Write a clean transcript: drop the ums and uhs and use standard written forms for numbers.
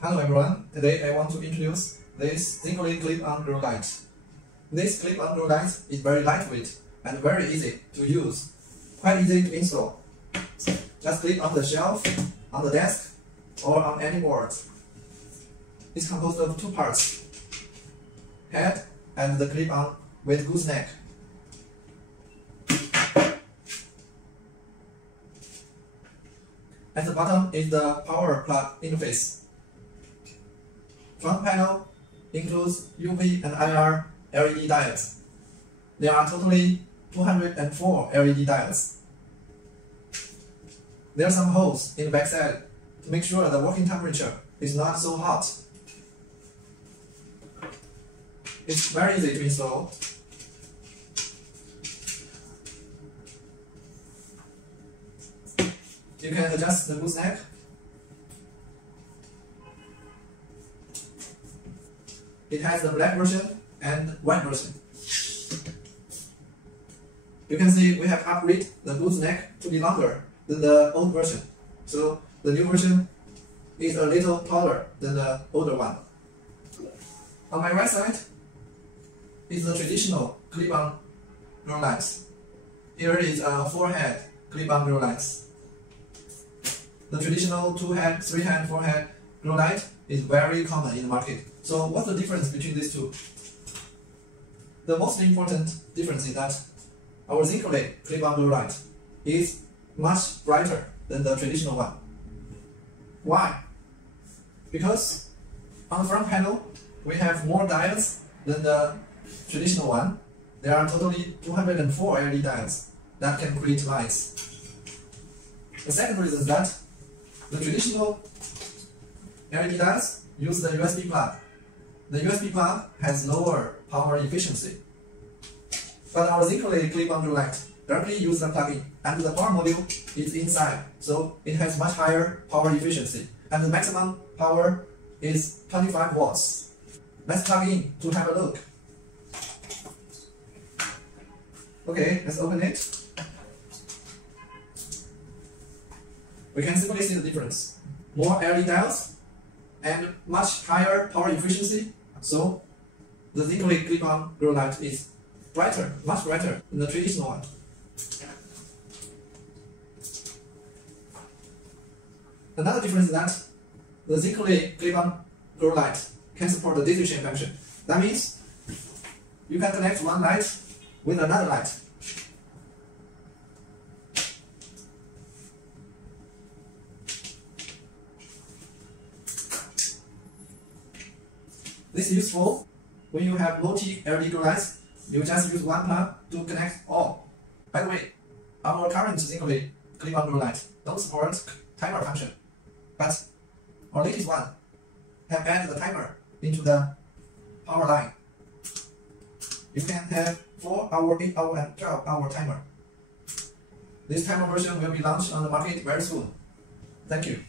Hello everyone, today I want to introduce this Zinqolay clip-on grow light. This clip-on grow light is very lightweight and very easy to use, quite easy to install. Just clip on the shelf, on the desk, or on any board. It's composed of two parts, head and the clip-on with gooseneck. At the bottom is the power plug interface. Front panel includes UV and IR LED diodes. There are totally 204 LED diodes. There are some holes in the backside to make sure the working temperature is not so hot. It's very easy to install. You can adjust the gooseneck. It has the black version and white version. You can see we have upgraded the gooseneck to be longer than the old version. So the new version is a little taller than the older one. On my right side is the traditional clip-on grow lights. Here is a 4-head clip-on grow lights. The traditional 2-head, 3-head, 4-head grow light is very common in the market. So what's the difference between these two? The most important difference is that our Zinqolay clip-on grow light is much brighter than the traditional one. Why? Because on the front panel we have more diodes than the traditional one. There are totally 204 LED diodes that can create lights. The second reason is that the traditional LED diodes use the USB plug. The USB plug has lower power efficiency. But our Zinqolay clip-on grow light directly uses the plug-in, and the power module is inside, so it has much higher power efficiency, and the maximum power is 25 watts. Let's plug in to have a look. Okay, let's open it. We can simply see the difference. More LED diodes and much higher power efficiency, so the Zinqolay clip-on grow light is brighter, much brighter than the traditional one. Another difference is that the Zinqolay clip-on grow light can support the DC chain function. That means you can connect one light with another light. This is useful when you have multi-LED grow lights. You just use one plug to connect all. By the way, our current Zinqolay clip-on grow light don't support timer function, but our latest one have added the timer into the power line. You can have 4-hour, 8-hour, and 12-hour timer. This timer version will be launched on the market very soon. Thank you.